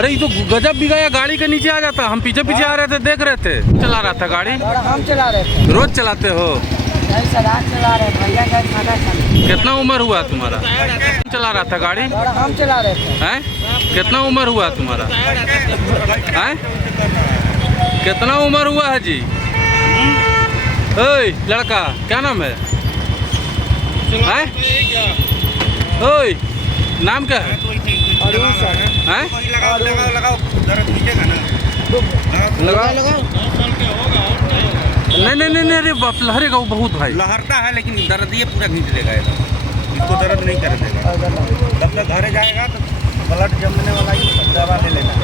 अरे ये तो गजब भी गया, गाड़ी के नीचे आ जाता। हम पीछे पीछे आ रहे थे, देख रहे थे। चला रहा था गाड़ी? हम चला रहे थे। रोज चलाते हो? नहीं सर, आज चला रहे भैया का खाना खाना। कितना उम्र हुआ तुम्हारा? चला रहा था गाड़ी? हम चला रहे थे। हैं? कितना उम्र हुआ तुम्हारा? हैं? कितना उम्र हुआ है जी? ओए लड़का, क्या नाम है? हैं? ओए नाम क्या है? हैं? लगाओ। नहीं अरे बाप, लहरेगा वो बहुत भाई। लहरता है लेकिन दर्द ये पूरा खींच देगा, इसको दर्द नहीं कर देगा। जब तक घरे जाएगा तो ब्लड जमने वाला ही दवा ले लेना।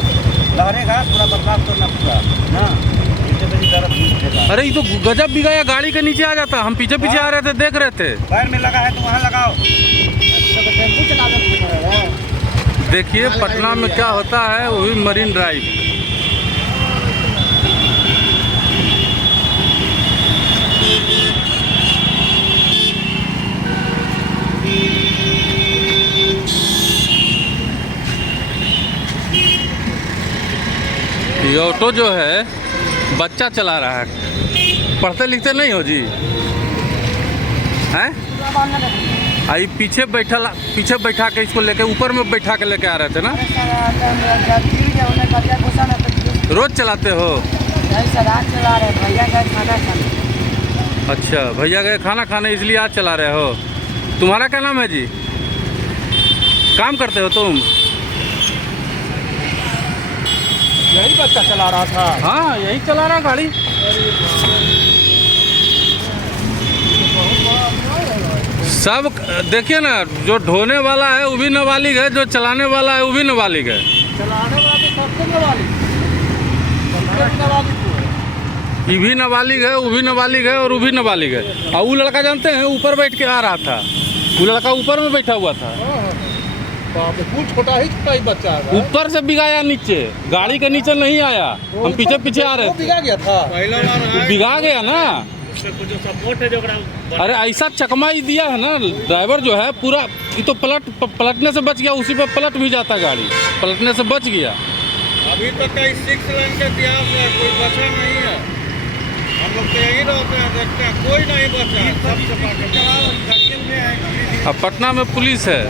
लहरेगा पूरा बर्दाश्त करना पूरा ना, इससे तो दर्द खींच देगा। अरे ये तो गजब भी गया, गाड़ी के नीचे आ जाता। हम पीछे पीछे आ रहे थे, देख रहे थे। पैर में लगा है तो वहाँ लगाओ। देखिए पटना में क्या होता है, वो भी मरीन ड्राइव। ये ऑटो जो है बच्चा चला रहा है। पढ़ते लिखते नहीं हो जी? हैं? आई पीछे बैठा के इसको लेके ऊपर में बैठा के लेके आ रहे थे ना? रोज चलाते हो? नहीं सर, आज चला रहे भैया का खाना खाना। अच्छा, भैया गए खाना खाने इसलिए आज चला रहे हो। तुम्हारा क्या नाम है जी? काम करते हो तुम? यही बच्चा चला रहा था। हाँ यही चला रहा गाड़ी। सब देखिए ना, जो ढोने वाला है वो भी नाबालिग है, जो चलाने वाला है वो भी नाबालिग है। चलाने वाला तो सबसे नाबालिग ये भी नाबालिग है, वो भी नाबालिग है और वो भी नाबालिग है। और वो लड़का जानते हैं ऊपर बैठ के आ रहा था, वो लड़का ऊपर में बैठा हुआ था। छोटा ही बच्चा है। ऊपर से बिगाया नीचे, गाड़ी के नीचे नहीं आया। हम पीछे पीछे आ रहे थे, बिगा गया था। बिगा गया ना। जो सपोर्ट है जो अरे ऐसा चकमा ही दिया है ना ड्राइवर जो है पूरा। ये तो पलटने से बच गया, उसी पे पलट भी जाता गाड़ी, पलटने से बच गया। अभी तक का 6 लाइन का इतिहास है, कोई बचा नहीं है। हम लोग तो यही रहते हैं, देखते हैं कोई नहीं बचा। अब पटना में पुलिस है,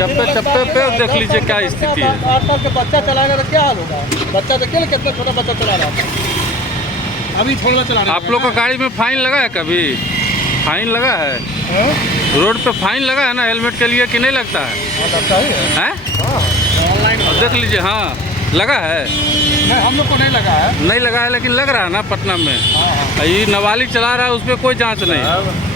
चप्पे पे देख लीजिए क्या स्थिति है। 8 साल का बच्चा चलाएगा तो क्या हाल होगा? बच्चा देखिए कितना छोटा बच्चा चला रहा था, अभी थोड़ा चला रहा है। आप लोग का गाड़ी में फाइन लगा है कभी? फाइन लगा है? रोड पे फाइन लगा है ना हेलमेट के लिए कि नहीं लगता है? हैं? ऑनलाइन देख लीजिए, हाँ लगा है। नहीं, हम लोग को नहीं लगा है। नहीं लगा है लेकिन लग रहा है ना पटना में। ये नाबालिग चला रहा है, उस पर कोई जांच नहीं है।